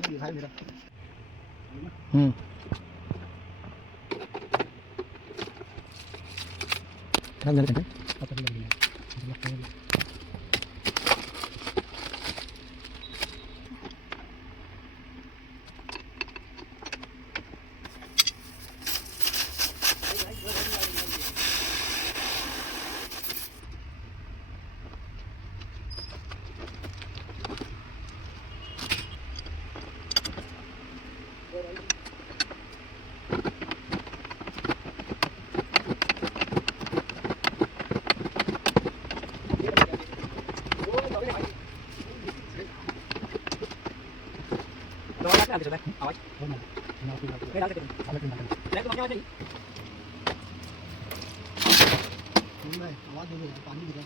कभी भाई मेरा ध्यान देते हैं पता नहीं लग रहा है आवाज पानी गिरा